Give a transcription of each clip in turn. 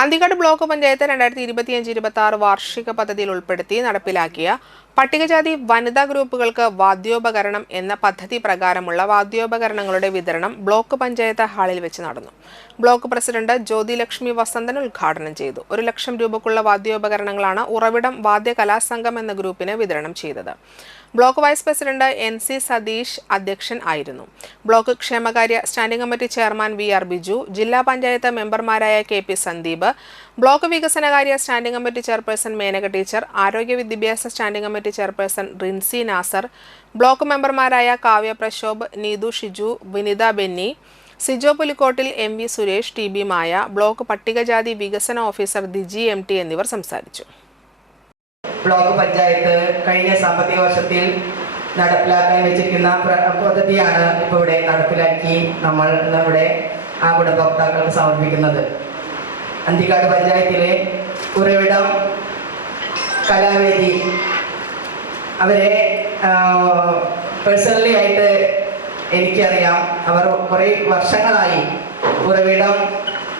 Anthikad block panchayat 2025-26 വാർഷിക പദ്ധതിയിൽ ഉൾപ്പെടുത്തി നടപ്പിലാക്കിയ പട്ടികജാതി വനിതാ ഗ്രൂപ്പുകൾക്ക് വാദ്യോപകരണം എന്ന പദ്ധതി പ്രകാരമുള്ള വാദ്യോപകരണങ്ങളുടെ വിതരണം ബ്ലോക്ക് പഞ്ചായത്ത് ഹാളിൽ വെച്ച് നടന്നു. ബ്ലോക്ക് പ്രസിഡന്റ് ജ്യോതിലക്ഷ്മി വസന്തൻ ഉദ്ഘാടനം ചെയ്തു. 1 ലക്ഷം രൂപയ്ക്കുള്ള വാദ്യോപകരണങ്ങളാണ് ഉറവിടം വാദ്യ കലാസംഘം എന്ന ഗ്രൂപ്പിന് വിതരണം ചെയ്തത്. Block vice president NC Satheesh അധ്യക്ഷൻ ആയിരുന്നു. ബ്ലോക്ക് ക്ഷേമകാര്യ standing committee chairman VR Biju, ജില്ലാ പഞ്ചായത്ത് മെമ്പർമാരായ KP സന്ദീപ്, ബ്ലോക്ക് വികസനകാര്യ standing committee chairperson Menaka teacher, ആരോഗ്യ വിദ്യാഭ്യാസ standing committee chairperson Rincy Nasar, block മെമ്പർമാരായ Kavya Prashobh, Neethu Shiju, Vinitha Benny, Sijo Pulikkottil, MV Suresh, TB Maya, block പട്ടികജാതി വികസന ഓഫീസർ ദിജി MT എന്നിവർ സംസാരിച്ചു. ബ്ലോക്ക് പഞ്ചായത്ത് കഴിഞ്ഞ സാമ്പത്തിക വർഷത്തിൽ നടപ്പിലാക്കാൻ വെച്ചിരിക്കുന്ന പദ്ധതിയാണ് ഇപ്പോൾ ഇവിടെ നടപ്പിലാക്കി നമ്മൾ നമ്മുടെ ഗുണഭോക്താക്കൾക്ക് സമർപ്പിക്കുന്നത്. അന്തിക്കാട് പഞ്ചായത്തിലെ ഉറവിടം കലാവേദി അവരെ പേഴ്സണലി ആയിട്ട് എനിക്കറിയാം. അവർ കുറേ വർഷങ്ങളായി ഉറവിടം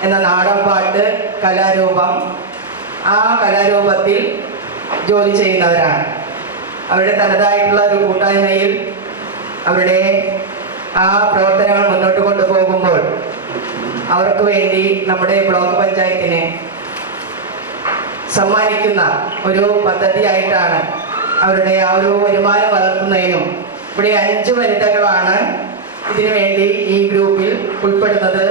എന്ന നാടൻ പാട്ട് കലാരൂപം ആ കലാരൂപത്തിൽ ജോലി ചെയ്യുന്നവരാണ്. അവരുടെ തനതായിട്ടുള്ള ഒരു കൂട്ടായ്മയിൽ അവരുടെ ആ പ്രവർത്തനങ്ങൾ മുന്നോട്ട് കൊണ്ടുപോകുമ്പോൾ അവർക്ക് വേണ്ടി നമ്മുടെ ബ്ലോക്ക് പഞ്ചായത്തിനെ സമ്മാനിക്കുന്ന ഒരു പദ്ധതിയായിട്ടാണ് അവരുടെ ആ ഒരു വരുമാനം വളർത്തുന്നതിനും ഇവിടെ 5 വനിതകളാണ് ഇതിനു വേണ്ടി ഈ ഗ്രൂപ്പിൽ ഉൾപ്പെടുന്നത്.